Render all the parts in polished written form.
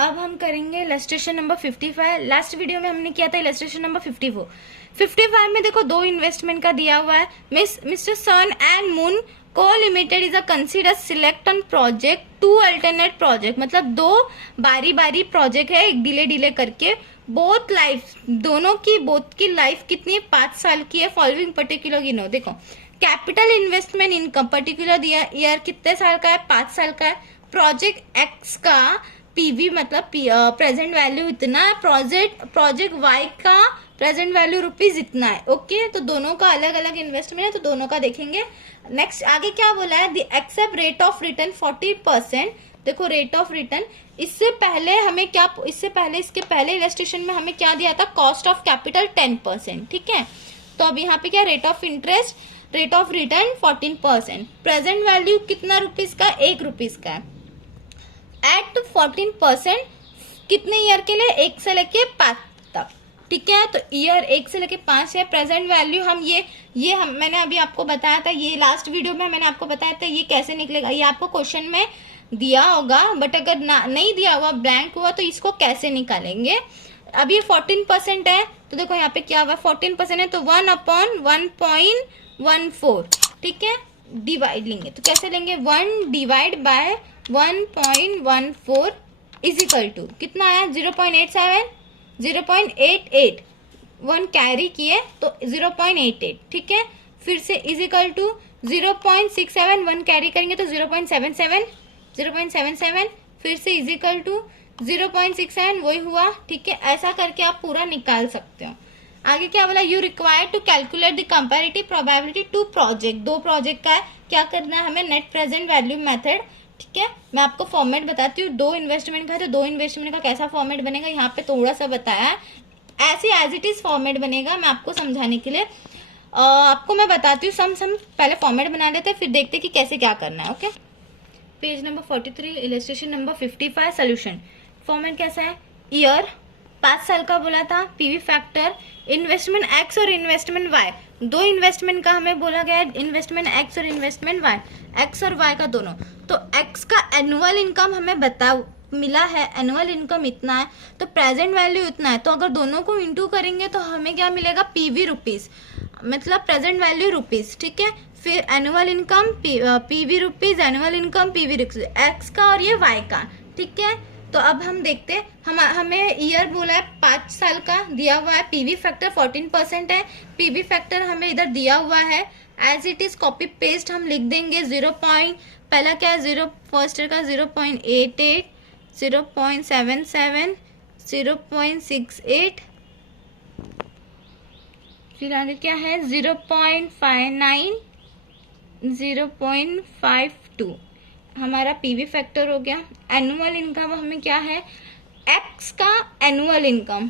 अब हम करेंगे इलस्ट्रेशन नंबर 55। लास्ट वीडियो में हमने किया था इलस्ट्रेशन नंबर 54। 55 में देखो दो इन्वेस्टमेंट का दिया हुआ है। मिस्टर सन एंड मून को limited is a consider select on project to alternate project, मतलब दो बारी बारी प्रोजेक्ट है, एक डिले करके। बोथ की लाइफ कितनी है? 5 साल की है। फॉलोइंग पर्टिकुलर गिनो। देखो capital investment income particular year कितने साल का है? 5 साल का है। प्रोजेक्ट एक्स का पीवी मतलब प्रेजेंट वैल्यू इतना है, प्रोजेक्ट वाई का प्रेजेंट वैल्यू रुपीज इतना है। ओके, तो दोनों का अलग अलग इन्वेस्टमेंट है, तो दोनों का देखेंगे। नेक्स्ट आगे क्या बोला है? The accept rate of return 40%। देखो रेट ऑफ रिटर्न, इसके पहले इलस्ट्रेशन में हमें क्या दिया था? Cost of capital 10%। ठीक है, तो अब यहाँ पे क्या? Rate of interest, rate of return 14%। Present value कितना रुपीज का? 1 रुपीज का है। एट 14% कितने ईयर के लिए? 1 से लेके 5 तक। ठीक है, तो ईयर 1 से लेके 5 है। प्रेजेंट वैल्यू हम मैंने अभी आपको बताया था, ये लास्ट वीडियो में मैंने आपको बताया था ये कैसे निकलेगा। ये आपको क्वेश्चन में दिया होगा, बट अगर नहीं दिया हुआ, ब्लैंक हुआ, तो इसको कैसे निकालेंगे? अब ये 14% है, तो देखो यहाँ पे क्या हुआ? 14% है तो 1/1.14। ठीक है, डिवाइड लेंगे तो कैसे लेंगे? 1 divide by 1.14 is equal to कितना आया? 0.87, 0.88। 1 कैरी किए तो 0.88। ठीक है, फिर से इज इक्वल टू 0.67, 1 कैरी करेंगे तो 0.77, फिर से इज इक्वल टू 0.67, वही हुआ। ठीक है, ऐसा करके आप पूरा निकाल सकते हो। आगे क्या बोला? You require to calculate the comparative probability to project. दो प्रोजेक्ट का है, क्या करना है हमें? Net present value method. ठीक है, मैं आपको फॉर्मेट बताती हूँ। दो इन्वेस्टमेंट का है तो दो इन्वेस्टमेंट का कैसा फॉर्मेट बनेगा यहाँ पे थोड़ा सा बताया है। ऐसे एज इट इज फॉर्मेट बनेगा। मैं आपको समझाने के लिए आपको मैं बताती हूँ। सम पहले फॉर्मेट बना लेते हैं, फिर देखते हैं कि कैसे क्या करना है। Okay, page number 43, illustration number 55, solution. Format कैसा है? ईयर 5 साल का बोला था, पीवी फैक्टर, इन्वेस्टमेंट एक्स और इन्वेस्टमेंट वाई। दो इन्वेस्टमेंट का हमें बोला गया है, इन्वेस्टमेंट एक्स और इन्वेस्टमेंट वाई, एक्स और वाई का दोनों। तो एक्स का एनुअल इनकम हमें मिला है, एनुअल इनकम इतना है, तो प्रेजेंट वैल्यू इतना है। तो अगर दोनों को इंटू करेंगे तो हमें क्या मिलेगा? पीवी रुपीज, मतलब प्रेजेंट वैल्यू रुपीज। ठीक है, फिर annual income PV rupees, annual income PV rupees, x का और ये वाई का। ठीक है, तो अब हम देखते हैं। हमें ईयर बोला है 5 साल का, दिया हुआ है। पीवी फैक्टर 14% है। पीवी फैक्टर हमें इधर दिया हुआ है, as it is copy paste हम लिख देंगे। पहला क्या है? फर्स्ट ईयर का 0.88, 0.77, 0.68, फिर आगे क्या है? 0.59, 0.52 हमारा पीवी फैक्टर हो गया। एनुअल इनकम हमें क्या है? एक्स का एनुअल इनकम,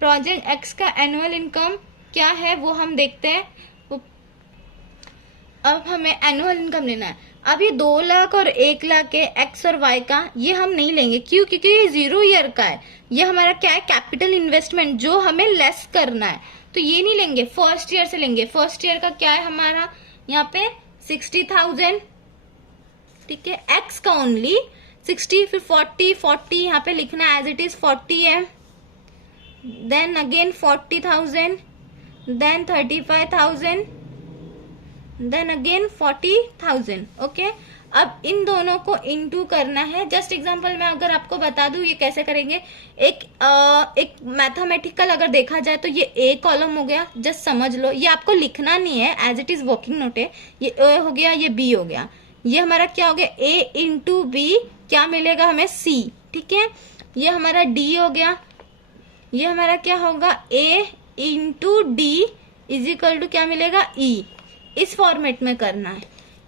प्रोजेक्ट एक्स का एनुअल इनकम क्या है वो हम देखते हैं। अब हमें एनुअल इनकम लेना है। अब ये 2 लाख और 1 लाख के एक्स और वाई का ये हम नहीं लेंगे। क्यों? क्योंकि ये 0 ईयर का है। ये हमारा क्या है? कैपिटल इन्वेस्टमेंट, जो हमें लेस करना है, तो ये नहीं लेंगे, फर्स्ट ईयर से लेंगे। फर्स्ट ईयर का क्या है हमारा? यहाँ पे 60,000। ठीक है, एक्स का ओनली 60, फिर 40 यहाँ पे लिखना है, एज इट इज 40 है। Then again 40,000, then 35,000, then again 40,000। Okay, अब इन दोनों को इनटू करना है। जस्ट एग्जांपल मैं अगर आपको बता दूं ये कैसे करेंगे। एक मैथमेटिकल अगर देखा जाए तो ये ए कॉलम हो गया, जस्ट समझ लो। ये आपको लिखना नहीं है, as it is working note है। ये ए हो गया, ये बी हो गया। ये हमारा क्या हो गया? ए इंटू बी, क्या मिलेगा हमें? सी। ठीक है, ये हमारा डी हो गया। ये हमारा क्या होगा? A into D is equal to क्या मिलेगा? ई। इस फॉर्मेट में करना है।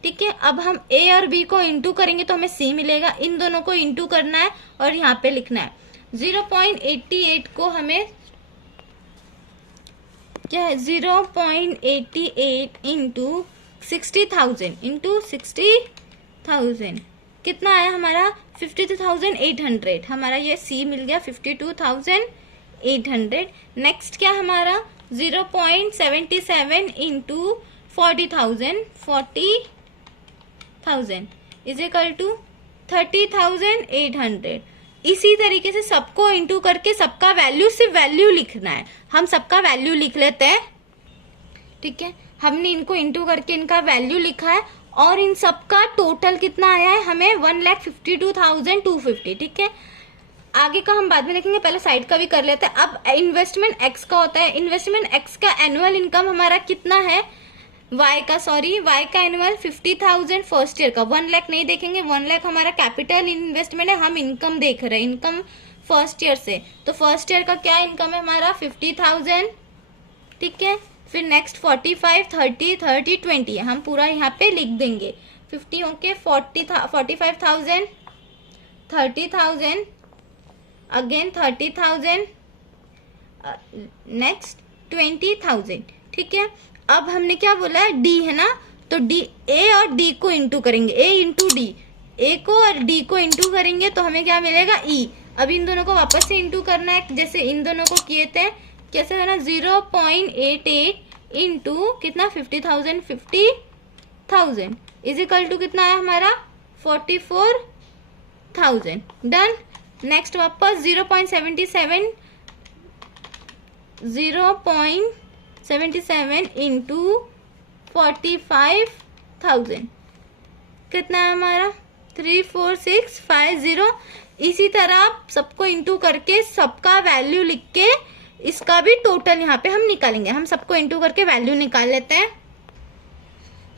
ठीक है, अब हम ए और बी को इंटू करेंगे तो हमें सी मिलेगा। इन दोनों को इंटू करना है और यहाँ पे लिखना है। 0.88 को हमें क्या है? 0.88 इंटू 60,000 कितना आया हमारा? 52,800। हमारा ये सी मिल गया, 52,800। नेक्स्ट क्या हमारा? 0.77 इंटू 40,000 इज इक्वल टू 30,800। इसी तरीके से सबको इंटू करके सबका वैल्यू, सिर्फ वैल्यू लिखना है। हम सबका वैल्यू लिख लेते हैं, ठीक है। हमने इनको इंटू करके इनका वैल्यू लिखा है और इन सबका टोटल कितना आया है हमें 1,52,250, ठीक है। आगे का हम बाद में देखेंगे, पहले साइड का भी कर लेते हैं। अब इन्वेस्टमेंट एक्स का होता है, इन्वेस्टमेंट एक्स का एनुअल इनकम हमारा कितना है, वाई का एनुअल 50,000 फर्स्ट ईयर का। 1 लाख नहीं देखेंगे, 1 लाख हमारा कैपिटल इन्वेस्टमेंट है, हम इनकम देख रहे हैं, इनकम फर्स्ट ईयर से। तो फर्स्ट ईयर का क्या इनकम है हमारा 50,000, ठीक है। फिर नेक्स्ट 45, 30, 30, 20 हम पूरा यहाँ पे लिख देंगे। 50 ओके, 45,000, 30,000, अगेन 30,000, नेक्स्ट 20,000, ठीक है। अब हमने क्या बोला है, डी है ना, तो डी, ए और डी को इंटू करेंगे, ए इंटू डी, ए को और डी को इंटू करेंगे तो हमें क्या मिलेगा, ई। अब इन दोनों को वापस से इंटू करना है, जैसे इन दोनों को किए थे, कैसे है ना, 0.88 इंटू कितना 50,000 इज इक्वल टू कितना है हमारा 44,000। डन। नेक्स्ट वापस 0.77 इंटू 45,000 कितना है हमारा 34650। इसी तरह आप सबको इंटू करके सबका वैल्यू लिख के इसका भी टोटल यहाँ पे हम निकालेंगे। हम सबको इंटू करके वैल्यू निकाल लेते हैं।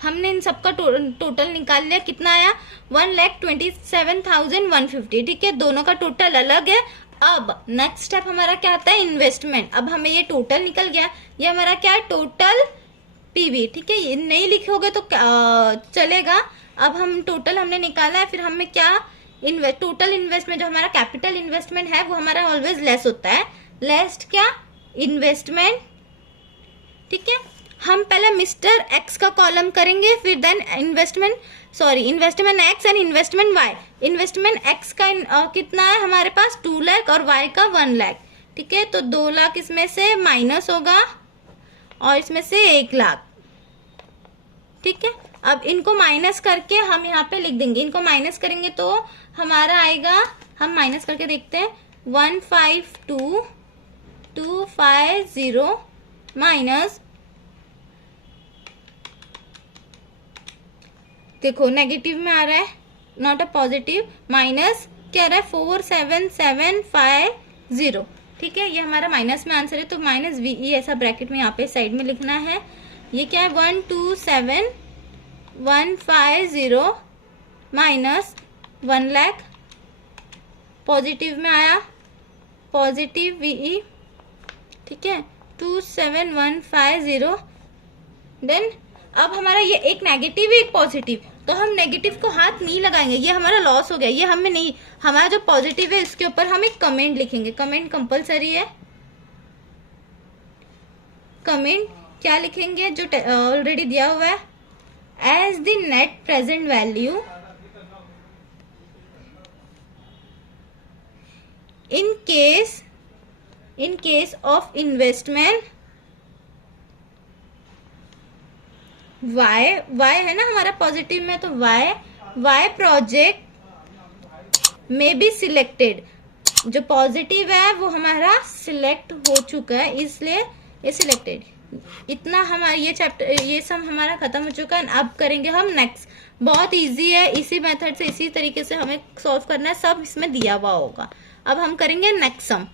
हमने इन सबका टोटल निकाल लिया, कितना आया 1,27,150, ठीक है। दोनों का टोटल अलग है। अब नेक्स्ट स्टेप हमारा क्या आता है, इन्वेस्टमेंट। अब हमें ये टोटल निकल गया, ये हमारा क्या है टोटल पीवी, ठीक है। ये नहीं लिखोगे तो चलेगा। अब हम टोटल हमने निकाला है, फिर हमें क्या टोटल इन्वेस्टमेंट, जो हमारा कैपिटल इन्वेस्टमेंट है वो हमारा ऑलवेज लेस होता है, लेस क्या इन्वेस्टमेंट, ठीक है। हम पहले मिस्टर एक्स का कॉलम करेंगे, फिर then investment X and investment Y. Investment X का कितना है हमारे पास 2 लाख और वाई का 1 लाख, ठीक है। तो 2 लाख इसमें से माइनस होगा और इसमें से 1 लाख, ठीक है। अब इनको माइनस करके हम यहाँ पे लिख देंगे, इनको माइनस करेंगे तो हमारा आएगा, हम माइनस करके देखते हैं 152,250 माइनस, देखो नेगेटिव में आ रहा है, नॉट अ पॉजिटिव, माइनस क्या आ रहा है 47,750, ठीक है। ये हमारा माइनस में आंसर है, तो माइनस वीई ऐसा ब्रैकेट में यहाँ पे साइड में लिखना है। ये क्या है 127,150 माइनस 1 लाख, पॉजिटिव में आया, पॉजिटिव वीई, ठीक है 27,150। देन अब हमारा ये एक नेगेटिव एक पॉजिटिव, तो हम नेगेटिव को हाथ नहीं लगाएंगे, ये हमारा लॉस हो गया, ये हमें नहीं, हमारा जो पॉजिटिव है इसके ऊपर हम एक कमेंट लिखेंगे। कमेंट कंपलसरी है। कमेंट क्या लिखेंगे, जो ऑलरेडी दिया हुआ है, as the net present value in case of investment y है ना हमारा पॉजिटिव में, तो y प्रोजेक्ट में बी सिलेक्टेड, जो पॉजिटिव है वो हमारा सिलेक्ट हो चुका है, इसलिए ये सिलेक्टेड। इतना हमारा ये चैप्टर, ये सब हमारा खत्म हो चुका है। अब करेंगे हम नेक्स्ट, बहुत इजी है, इसी मेथड से इसी तरीके से हमें सॉल्व करना है, सब इसमें दिया हुआ होगा। अब हम करेंगे नेक्स्ट सम।